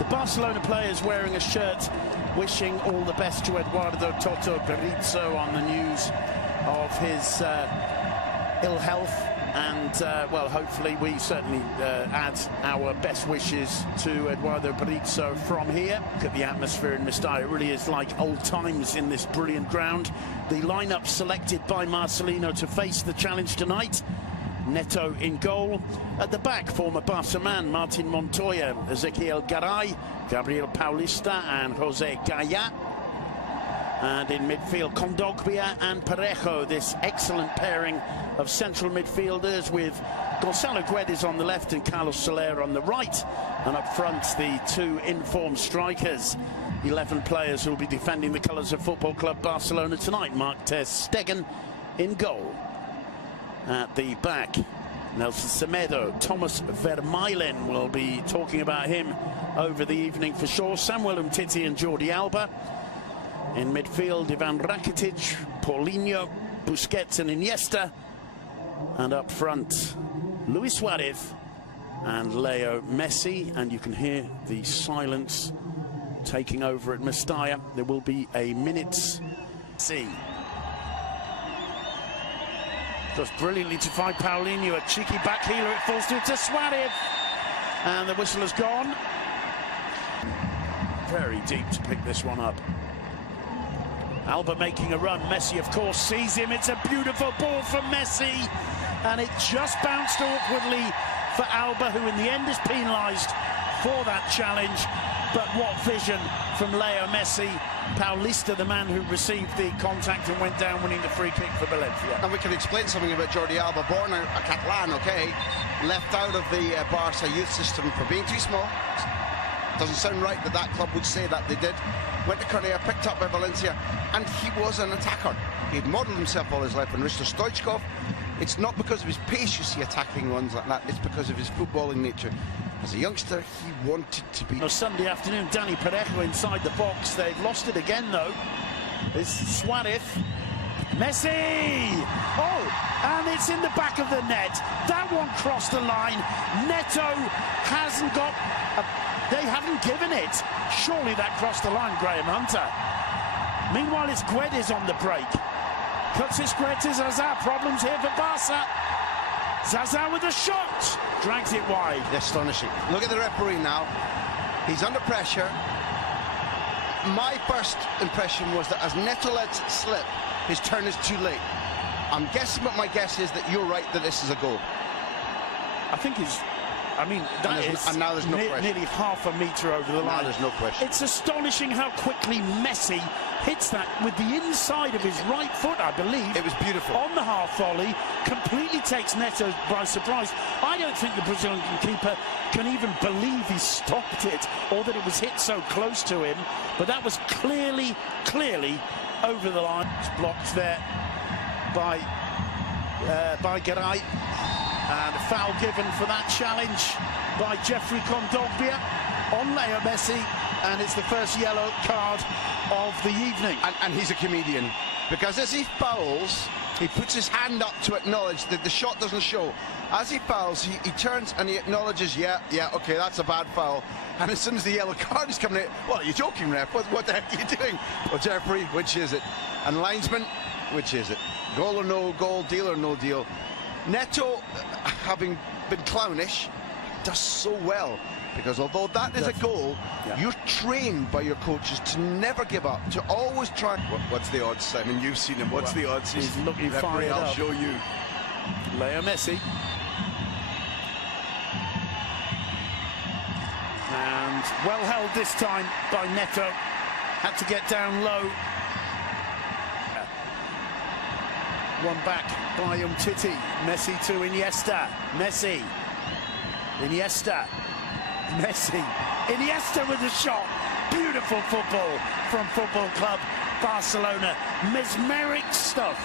The Barcelona players wearing a shirt wishing all the best to Eduardo Toto Berizzo on the news of his ill health. And, well, hopefully we certainly add our best wishes to Eduardo Berizzo from here. Look at the atmosphere in Mestalla. It really is like old times in this brilliant ground. The lineup selected by Marcelino to face the challenge tonight. Neto in goal. At the back, former Barca man Martin Montoya, Ezequiel Garay, Gabriel Paulista and Jose Gaya. And in midfield, Kondogbia and Parejo, this excellent pairing of central midfielders with Gonzalo Guedes on the left and Carlos Soler on the right. And up front, the two informed strikers. 11 players who will be defending the colours of Football Club Barcelona tonight. Mark ter Stegen in goal. At the back, Nelson Semedo, Thomas Vermaelen, will be talking about him over the evening for sure. Samuel Umtiti and Jordi Alba. In midfield, Ivan Rakitic, Paulinho, Busquets and Iniesta. And up front, Luis Suarez and Leo Messi. And you can hear the silence taking over at Mestalla. There will be a minute's see. Goes brilliantly to find Paulinho, a cheeky back heeler, it falls through to Suarez. And the whistle has gone. Very deep to pick this one up. Alba making a run. Messi, of course, sees him. It's a beautiful ball from Messi. And it just bounced awkwardly for Alba, who in the end is penalised for that challenge. But what vision from Leo Messi. Paulista, the man who received the contact and went down winning the free kick for Valencia. And we can explain something about Jordi Alba, born a Catalan, okay, left out of the Barca youth system for being too small. Doesn't sound right that that club would say that. They did. Went to Korea, picked up by Valencia, and he was an attacker. He'd modelled himself all his life on Risto Stoichkov. It's not because of his pace you see attacking runs like that, it's because of his footballing nature. As a youngster, he wanted to be... Sunday afternoon, Dani Parejo inside the box. They've lost it again, though. It's Suarez. Messi! Oh, and it's in the back of the net. That one crossed the line. Neto hasn't got... They haven't given it. Surely that crossed the line, Graham Hunter. Meanwhile, it's Guedes on the break. Cuts his square to Zaza. Problems here for Barca. Zaza with a shot. Drags it wide. Astonishing. Look at the referee now. He's under pressure. My first impression was that as Neto lets it slip, his turn is too late. I'm guessing, but my guess is that you're right, that this is a goal. I think he's... I mean, that is and now there's no nearly half a metre over the line. Now there's no question. It's astonishing how quickly Messi hits that with the inside of his right foot, I believe. It was beautiful. On the half volley, completely takes Neto by surprise. I don't think the Brazilian keeper can even believe he stopped it or that it was hit so close to him. But that was clearly over the line. It's blocked there by Garay. And a foul given for that challenge by Jeffrey Kondogbia on Leo Messi, and it's the first yellow card of the evening. And he's a comedian, because as he fouls, he puts his hand up to acknowledge that the shot doesn't show. As he fouls, he turns and he acknowledges, yeah, okay, that's a bad foul. And as soon as the yellow card is coming in, well, are you joking, ref? What the heck are you doing? Well, Jeffrey, which is it? And linesman, which is it? Goal or no goal, deal or no deal? Neto, having been clownish, does so well, because although that is a goal, you're trained by your coaches to never give up, to always try. What's the odds, Simon? You've seen him. What's the odds? He's looking fine. I'll show you. Leo Messi. And well held this time by Neto. Had to get down low. One back by Umtiti. Messi to Iniesta. Messi. Iniesta. Messi. Iniesta with a shot. Beautiful football from Football Club Barcelona. Mesmeric stuff.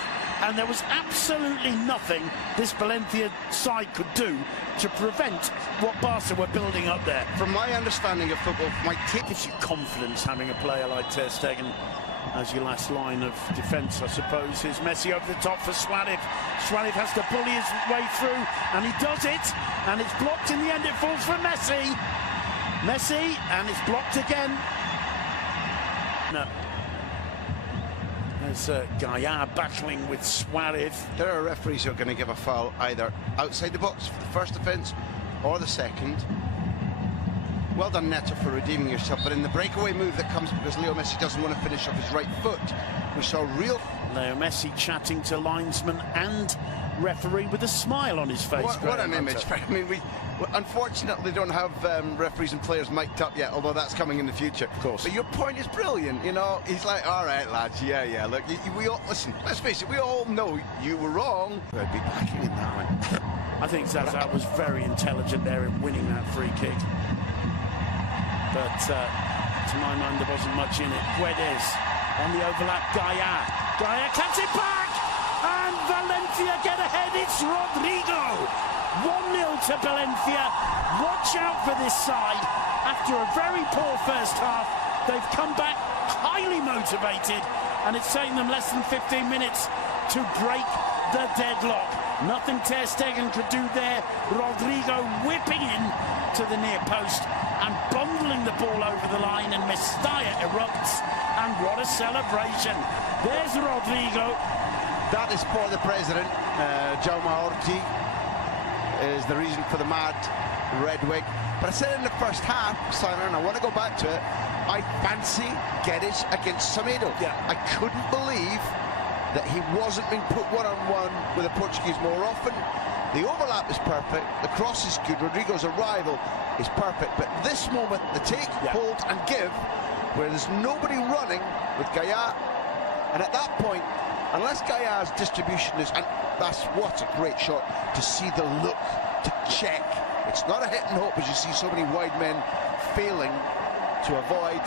And there was absolutely nothing this Valencia side could do to prevent what Barca were building up there. From my understanding of football, my tip gives you confidence having a player like ter Stegen as your last line of defence, I suppose. Here's Messi over the top for Suarez. Suarez has to bully his way through, and he does it, and it's blocked in the end. It falls for Messi. Messi, and it's blocked again. No. There's Gaia battling with Suarez. There are referees who are going to give a foul either outside the box for the first offence or the second. Well done, Neto, for redeeming yourself. But in the breakaway move that comes because Leo Messi doesn't want to finish off his right foot, we saw real... Leo Messi chatting to linesman and referee with a smile on his face. What an image. I mean, we unfortunately don't have referees and players mic'd up yet, although that's coming in the future. Of course. But your point is brilliant. You know, he's like, all right, lads, yeah, look, we all, listen, let's face it, we all know you were wrong. I'd be backing him that one. I think Zaza was very intelligent there in winning that free kick. But to my mind, there wasn't much in it. Guedes on the overlap, Gaia cuts it back, and Valencia get ahead. It's Rodrigo. 1-0 to Valencia. Watch out for this side. After a very poor first half, they've come back highly motivated, and it's taken them less than 15 minutes to break the deadlock. Nothing Ter Stegen could do there. Rodrigo whipping in to the near post and bundling the ball over the line, and Mestalla erupts, and what a celebration. There's Rodrigo. That is for the president. Jaume Orti is the reason for the mad red wig. But I said in the first half, Simon, and I want to go back to it, I fancy Guedes against Semedo. Yeah. I couldn't believe that he wasn't being put one-on-one with a Portuguese more often. The overlap is perfect, the cross is good, Rodrigo's arrival is perfect, but this moment, the take, hold and give, where there's nobody running with Gaia, and at that point, unless Gaia's distribution is, and that's what a great shot, to see the look, to check. It's not a hit and hope as you see so many wide men failing to avoid.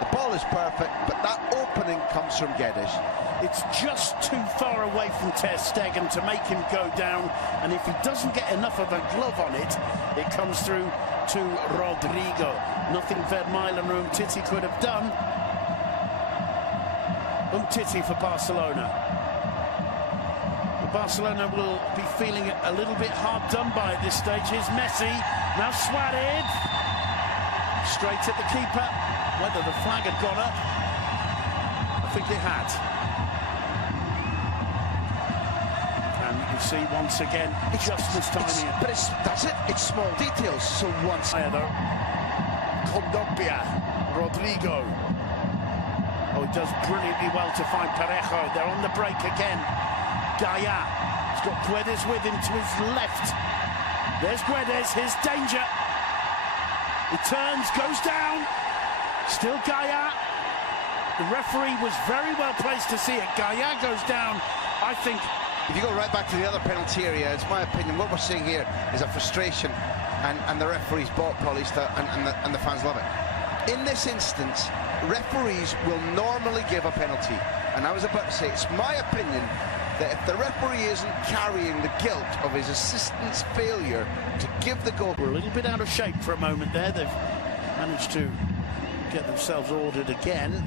The ball is perfect, but that opening comes from Guedes. It's just too far away from Ter Stegen to make him go down, and if he doesn't get enough of a glove on it, it comes through to Rodrigo. Nothing Vermaelen or Umtiti could have done. Umtiti for Barcelona. Barcelona will be feeling a little bit hard done by at this stage. Here's Messi, now Suarez. Straight at the keeper. Whether the flag had gone up, I think it had. And you can see once again, just this timing. But that's it, it's small details. So once... Condopia, Rodrigo. Oh, he does brilliantly well to find Parejo. They're on the break again. Gaia. He's got Guedes with him to his left. There's Guedes, his danger. He turns, goes down. Still Gaia. The referee was very well placed to see it. Gaia goes down. I think... If you go right back to the other penalty area, it's my opinion, what we're seeing here is a frustration, and the referee's bought Paulista, and the fans love it. In this instance, referees will normally give a penalty, and I was about to say, it's my opinion that if the referee isn't carrying the guilt of his assistant's failure to give the goal... We're a little bit out of shape for a moment there. They've managed to get themselves ordered again.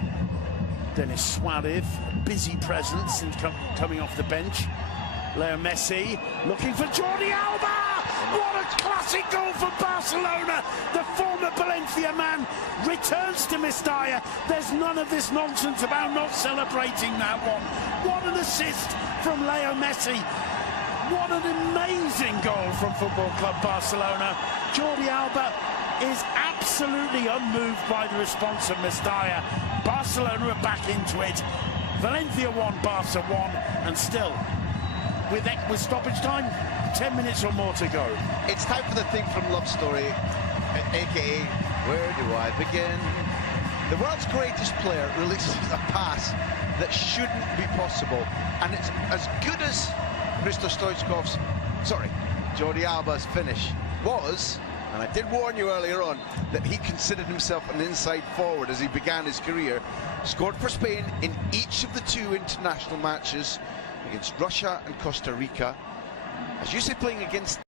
Dennis Suarez, busy presence and coming off the bench. Leo Messi looking for Jordi Alba. What a classic goal for Barcelona. The former Valencia man returns to Mestalla. There's none of this nonsense about not celebrating that one. What an assist from Leo Messi. What an amazing goal from Football Club Barcelona. Jordi Alba is absolutely unmoved by the response of Mestalla. Barcelona are back into it. Valencia won, Barca won, and still, with stoppage time, 10 minutes or more to go. It's time for the thing from Love Story, aka Where Do I Begin? The world's greatest player releases a pass that shouldn't be possible, and it's as good as Jordi Alba's finish was. And I did warn you earlier on that he considered himself an inside forward as he began his career. Scored for Spain in each of the 2 international matches against Russia and Costa Rica. As you say, playing against